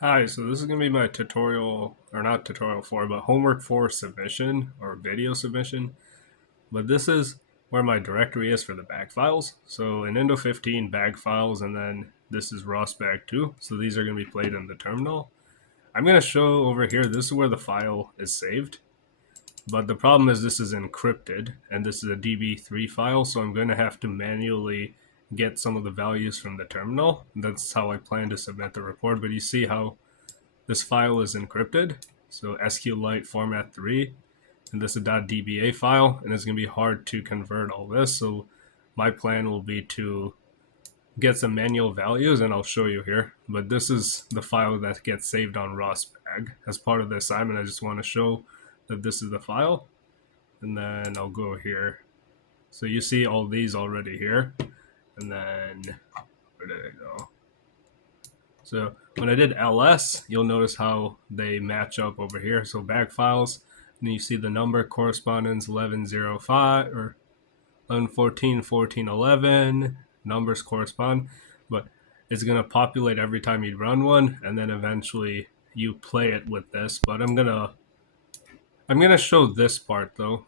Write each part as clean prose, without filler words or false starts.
Hi, so this is going to be my tutorial, or not tutorial for, but homework for submission or video submission. But this is where my directory is for the bag files. So in Indo 15 bag files, and then this is ROS bag 2. So these are going to be played in the terminal. I'm going to show over here, this is where the file is saved. But the problem is this is encrypted, and this is a DB3 file, so I'm going to have to manually get some of the values from the terminal. That's how I plan to submit the report, but you see how this file is encrypted, so SQLite format 3, and this is a .dba file, and it's going to be hard to convert all this. So my plan will be to get some manual values, and I'll show you here. But this is the file that gets saved on ROSBag. As part of the assignment, I just want to show that this is the file, and then I'll go here. So you see all these already here, and then where did it go? So when I did ls, you'll notice how they match up over here. So bag files, and you see the number correspondence 1105 or 1114, 1411, numbers correspond, but it's going to populate every time you run one, and then eventually you play it with this. But I'm gonna show this part though.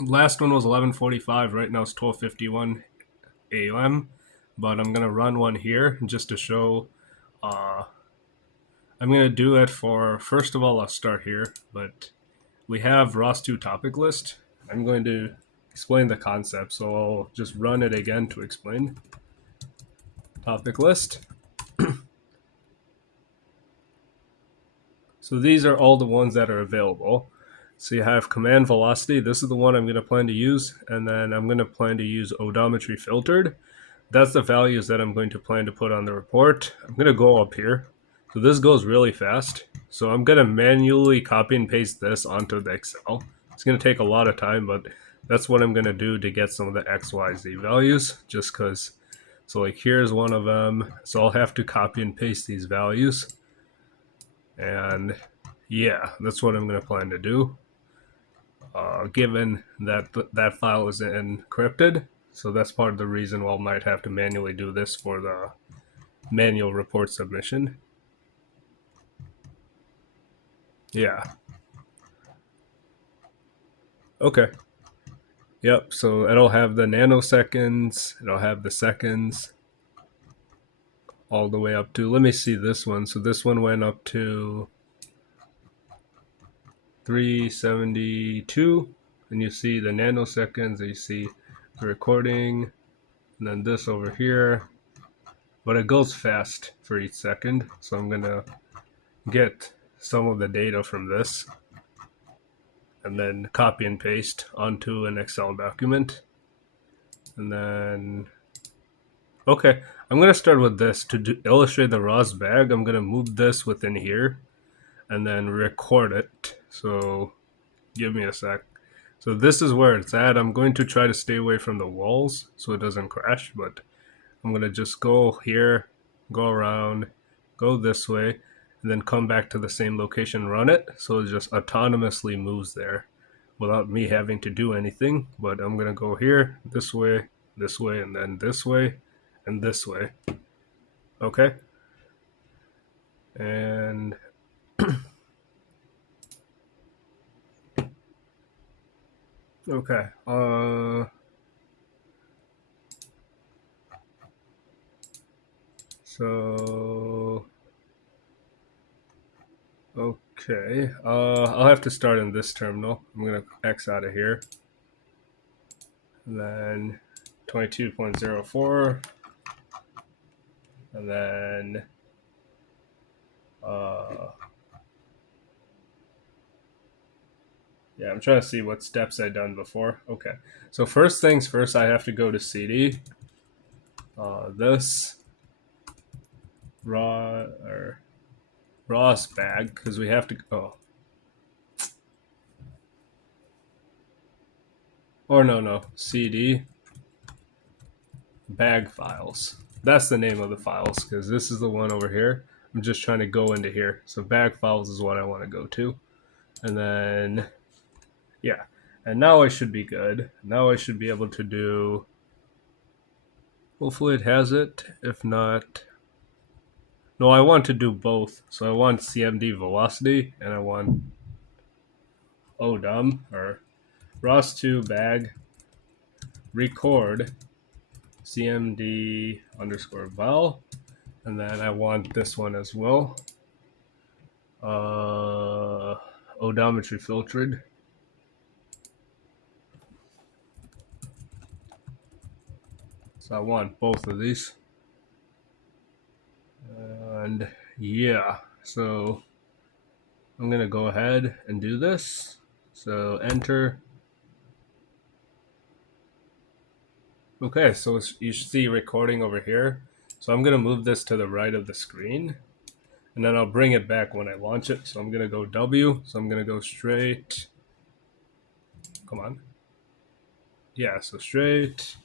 Last one was 11:45. Right now it's 12:51 a.m. But I'm gonna run one here just to show. I'm gonna do it for, first of all, I'll start here, but we have ROS2 topic list. I'm going to explain the concept, so I'll just run it again to explain. Topic list. So these are all the ones that are available. So you have command velocity. This is the one I'm going to plan to use, and then I'm going to plan to use odometry filtered. That's the values that I'm going to plan to put on the report. I'm going to go up here. So this goes really fast. So I'm going to manually copy and paste this onto the Excel. It's going to take a lot of time, but that's what I'm going to do to get some of the XYZ values, just because. So like here's one of them. So I'll have to copy and paste these values. And yeah, that's what I'm going to plan to do. Given that that file is encrypted, so that's part of the reason why I might have to manually do this for the manual report submission. Yeah. Okay. Yep. So it'll have the nanoseconds. It'll have the seconds all the way up to. Let me see this one. So this one went up to 372, and you see the nanoseconds. You see the recording, and then this over here. But it goes fast for each second. So I'm gonna get some of the data from this and then copy and paste onto an Excel document. And then, okay, I'm going to start with this. To illustrate the ROS bag, I'm going to move this within here and then record it. So give me a sec. So this is where it's at. I'm going to try to stay away from the walls so it doesn't crash, but I'm going to just go here, go around, go this way, and then come back to the same location, run it, so it just autonomously moves there without me having to do anything. But I'm gonna go here, this way, and then this way, and this way. Okay? And okay. So okay. I'll have to start in this terminal. I'm gonna X out of here. And then 22.04. And then yeah, I'm trying to see what steps I've done before. Okay, so first things first, I have to go to CD. This raw or ROS bag, because we have to. Oh, or no, CD bag files. That's the name of the files, because this is the one over here. I'm just trying to go into here. So bag files is what I want to go to, and then yeah, and now I should be good. Now I should be able to do. Hopefully it has it. If not, No, I want to do both. So I want CMD velocity and I want ODUM or ROS2 bag record CMD underscore val. And then I want this one as well. Odometry filtered. So I want both of these. And yeah, so I'm going to go ahead and do this. So enter. Okay, so you see recording over here. So I'm going to move this to the right of the screen. And then I'll bring it back when I launch it. So I'm going to go W. So I'm going to go straight. Come on. Yeah, so straight.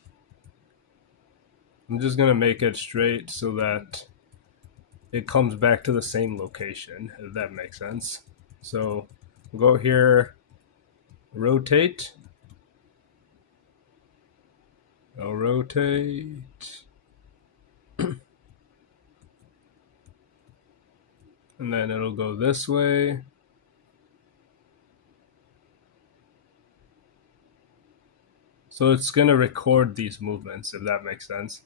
I'm just going to make it straight so that it comes back to the same location, if that makes sense. So we'll go here, rotate. I'll rotate. And then it'll go this way. So it's going to record these movements, if that makes sense.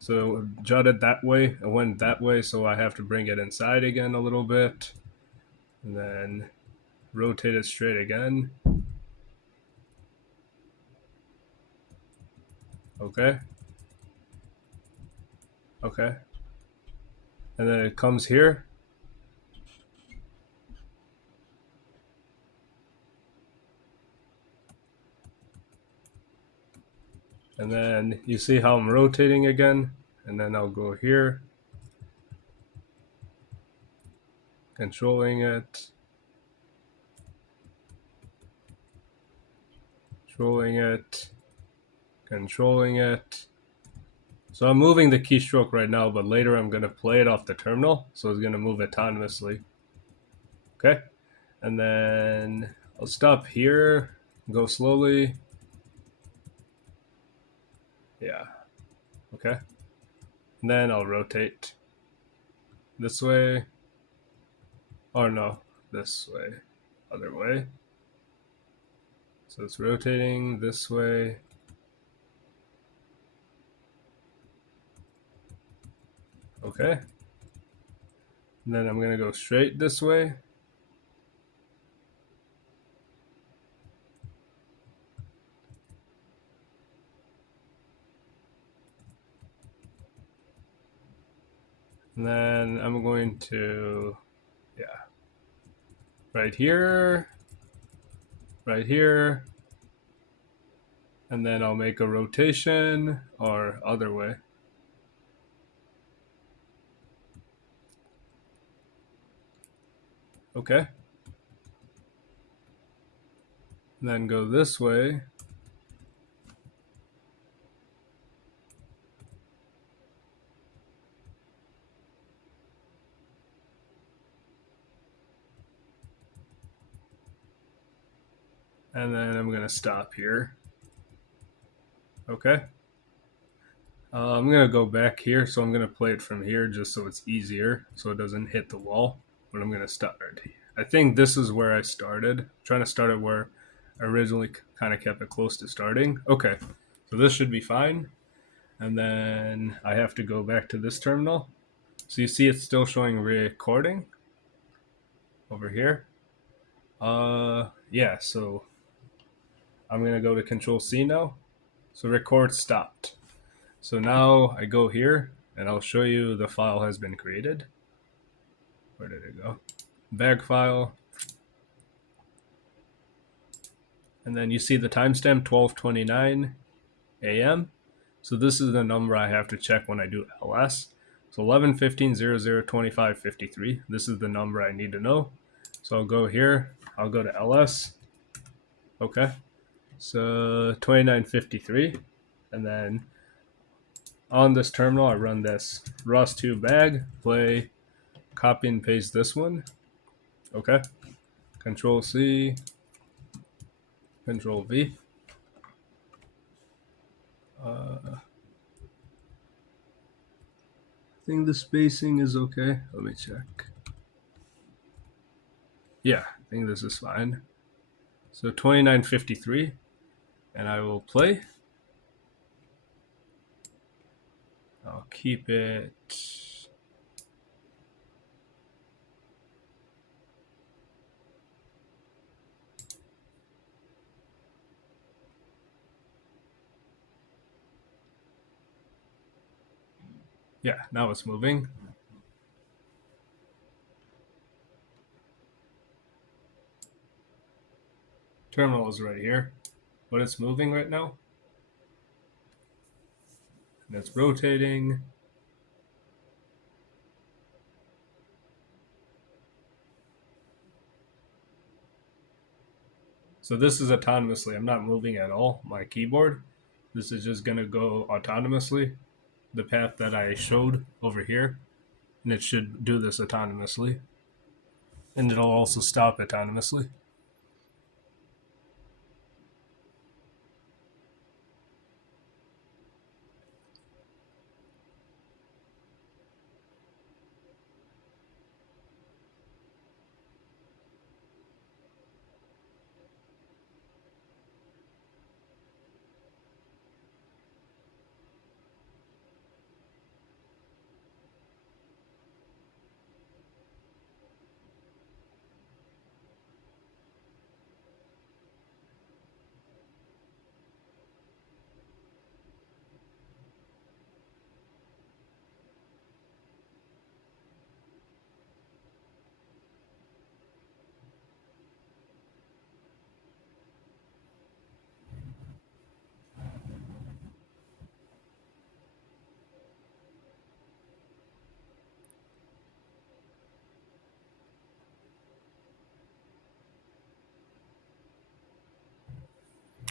So jut it that way. It went that way, so I have to bring it inside again a little bit. And then rotate it straight again. Okay. Okay. And then it comes here. And then you see how I'm rotating again. And then I'll go here. Controlling it. Controlling it. Controlling it. So I'm moving the keystroke right now, but later I'm going to play it off the terminal. So it's going to move autonomously. Okay. And then I'll stop here, go slowly. Yeah. Okay. And then I'll rotate this way. Or no, this way. Other way. So it's rotating this way. Okay. And then I'm going to go straight this way. And then I'm going to, yeah, right here, right here. And then I'll make a rotation or other way. Okay. And then go this way. And then I'm going to stop here. Okay. I'm going to go back here. So I'm going to play it from here just so it's easier. So it doesn't hit the wall. But I'm going to start. I think this is where I started. I'm trying to start it where I originally kind of kept it close to starting. Okay. So this should be fine. And then I have to go back to this terminal. So you see it's still showing recording over here. Yeah, so I'm going to go to Control C now. So record stopped. So now I go here and I'll show you the file has been created. Where did it go? Bag file. And then you see the timestamp 12:29 a.m. So this is the number I have to check when I do LS. So 11:15:00:25:53. This is the number I need to know. So I'll go here. I'll go to LS. Okay. So 29:53. And then on this terminal, I run this ROS2 bag, play, copy and paste this one. Okay. Control C, Control V. think the spacing is okay. Let me check. Yeah, I think this is fine. So 29:53, and I will play. I'll keep it. Yeah, now it's moving. Terminal is right here, but it's moving right now. And it's rotating. So this is autonomously. I'm not moving at all my keyboard. This is just going to go autonomously, the path that I showed over here. And it should do this autonomously. And it'll also stop autonomously.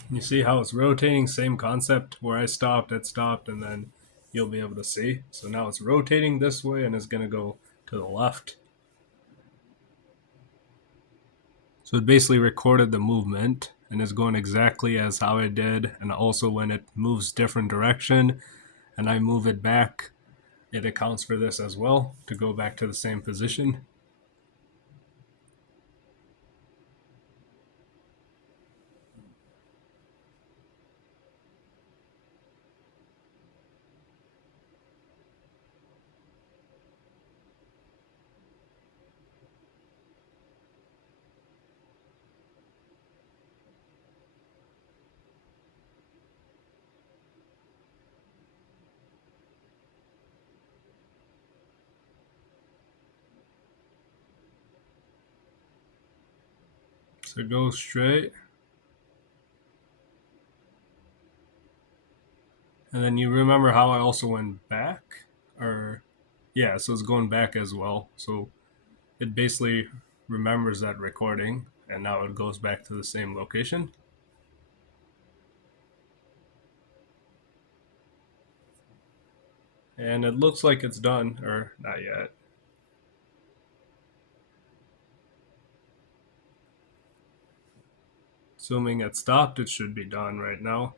You see how it's rotating? Same concept. Where I stopped, it stopped, and then you'll be able to see. So now it's rotating this way, and it's going to go to the left. So it basically recorded the movement and is going exactly as how it did. And also when it moves different direction and I move it back, it accounts for this as well to go back to the same position. So go straight. And then you remember how I also went back? Or, yeah, so it's going back as well. So it basically remembers that recording and now it goes back to the same location. And it looks like it's done, or not yet. Assuming it stopped, it should be done right now.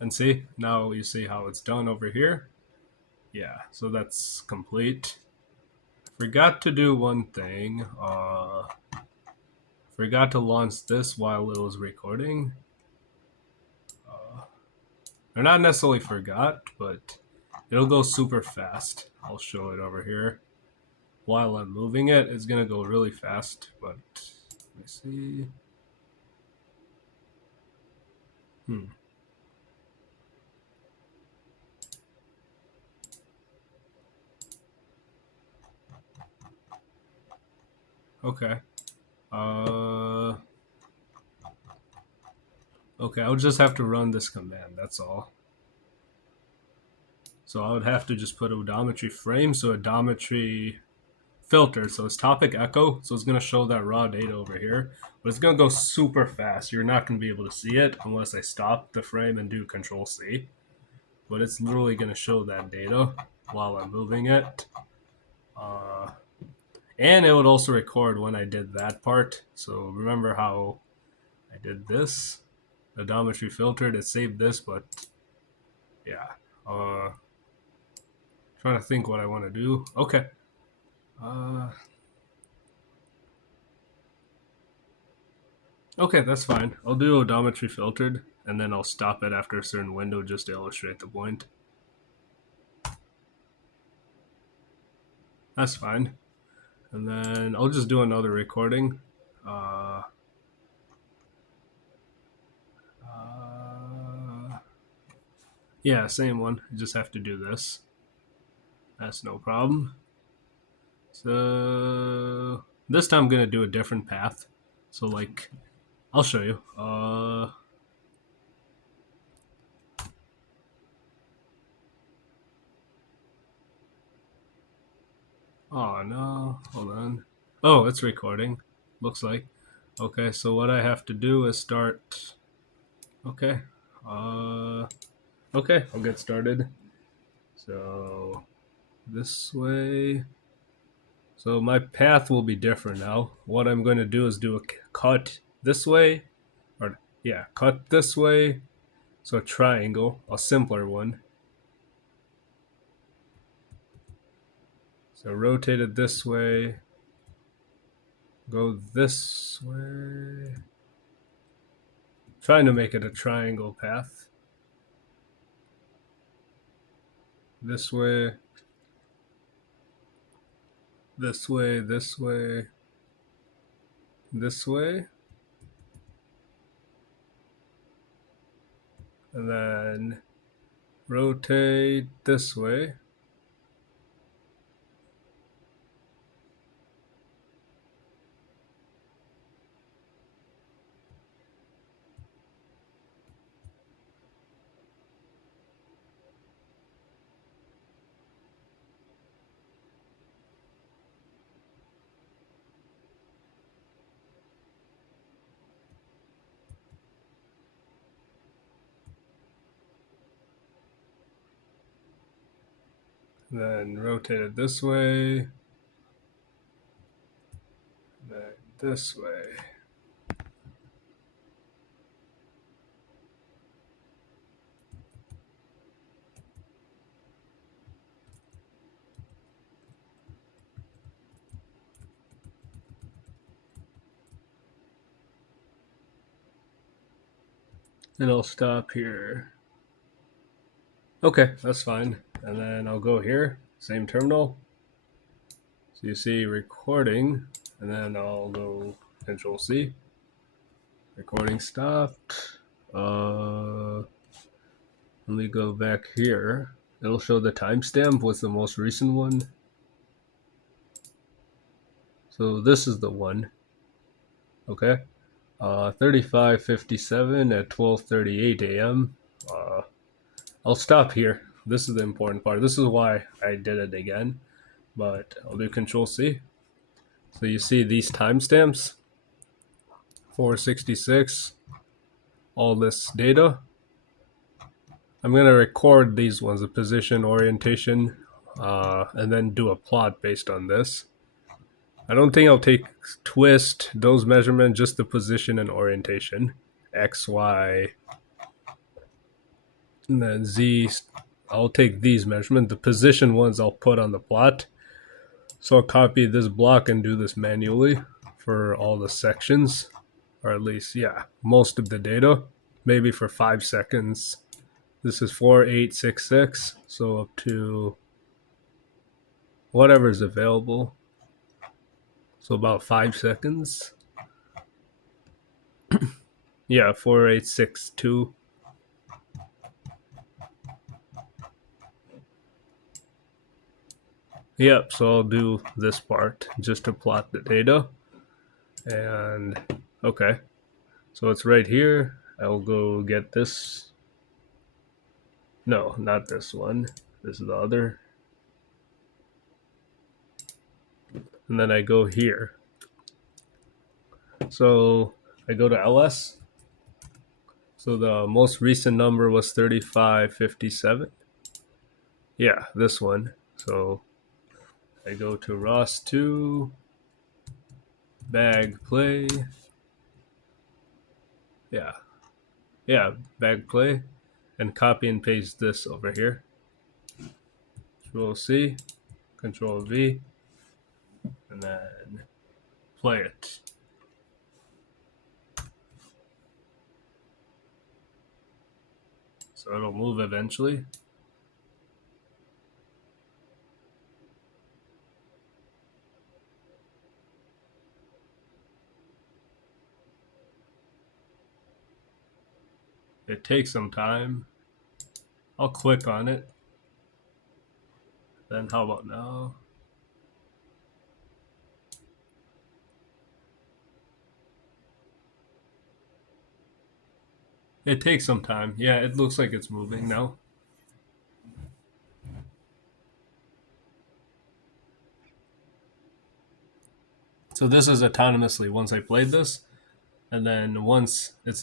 And see, now you see how it's done over here. Yeah, so that's complete. Forgot to do one thing. Forgot to launch this while it was recording. Or not necessarily forgot, but it'll go super fast. I'll show it over here. While I'm moving it, it's gonna go really fast, but let me see. Okay. Uh, okay, I'll just have to run this command, that's all. So I would have to just put odometry frame, so odometry filter. So it's topic echo, so it's going to show that raw data over here, but it's going to go super fast. You're not going to be able to see it unless I stop the frame and do Control C. But it's literally going to show that data while I'm moving it. And it would also record when I did that part. So remember how I did this? Odometry filtered, it saved this, but yeah. Trying to think what I want to do. Okay. Uh, okay, that's fine. I'll do odometry filtered, and then I'll stop it after a certain window just to illustrate the point. That's fine. And then I'll just do another recording. Uh, uh, yeah, same one. I just have to do this. That's no problem. So this time I'm gonna do a different path. So like, I'll show you. Oh no, hold on. Oh, it's recording. Looks like. Okay, so what I have to do is start. Okay. Uh, okay, I'll get started. So this way. So my path will be different now. What I'm going to do is do a cut this way, or yeah, cut this way. So a triangle, a simpler one. So rotate it this way, go this way. Trying to make it a triangle path. This way, this way, this way, this way. And then rotate this way. Then rotate it this way. Then this way. And I'll stop here. Okay, that's fine. And then I'll go here, same terminal. So you see recording, and then I'll go Control C. Recording stopped. Let me go back here. It'll show the timestamp. What's the most recent one? So this is the one. Okay. 35:57 at 12:38 a.m. I'll stop here. This is the important part. This is why I did it again. But I'll do Control C. So you see these timestamps, 466, all this data. I'm going to record these ones, the position, orientation, and then do a plot based on this. I don't think I'll take twist, those measurements, just the position and orientation. X, Y, and then Z. I'll take these measurements. The position ones I'll put on the plot. So I'll copy this block and do this manually for all the sections, or at least, yeah, most of the data, maybe for 5 seconds. This is 4866, so up to whatever is available. So about 5 seconds. Yeah, 4862. Yep, so I'll do this part just to plot the data. And okay, so it's right here. I'll go get this. No, not this one. This is the other. And then I go here. So I go to LS. So the most recent number was 3557. Yeah, this one. So I go to ROS 2, bag play. Yeah, bag play, and copy and paste this over here. Control C, Control V, and then play it. So it'll move eventually. It takes some time. I'll click on it. Then how about now? It takes some time. Yeah, it looks like it's moving now. So this is autonomously once I played this, and then once it's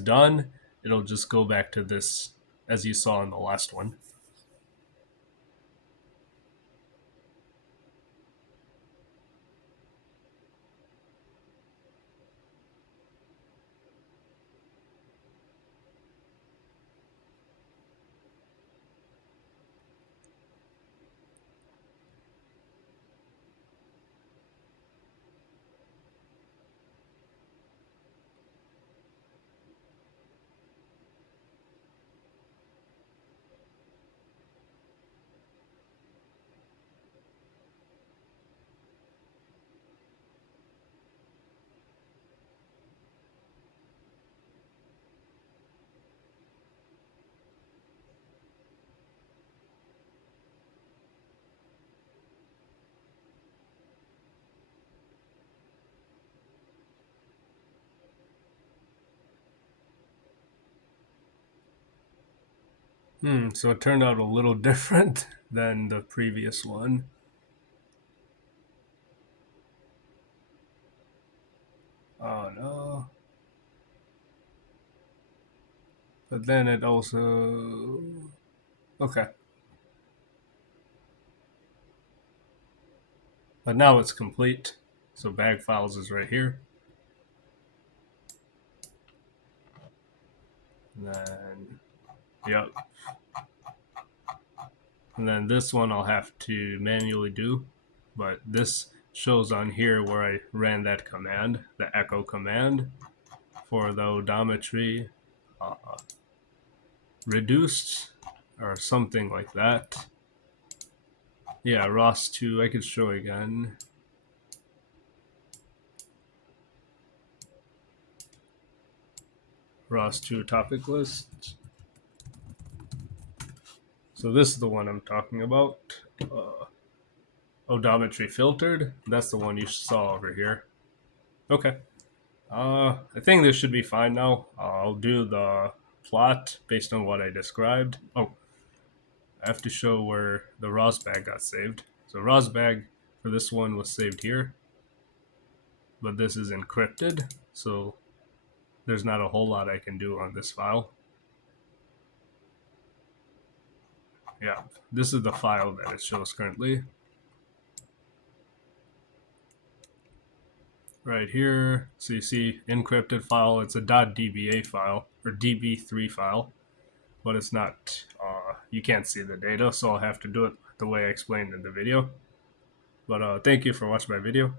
done, it'll just go back to this as you saw in the last one. So it turned out a little different than the previous one. Oh no. But then it also. Okay. But now it's complete. So bag files is right here. And then, yep. And then this one I'll have to manually do. But this shows on here where I ran that command, the echo command, for the odometry reduced or something like that. Yeah, ROS2, I could show again. ROS2 topic list. So this is the one I'm talking about. Odometry filtered. That's the one you saw over here. Okay. I think this should be fine now. I'll do the plot based on what I described. Oh, I have to show where the ROS bag got saved. So ROS bag for this one was saved here, but this is encrypted, so there's not a whole lot I can do on this file. Yeah, this is the file that it shows currently. Right here, so you see encrypted file. It's a .dba file or db3 file, but it's not. You can't see the data, so I'll have to do it the way I explained in the video. But thank you for watching my video.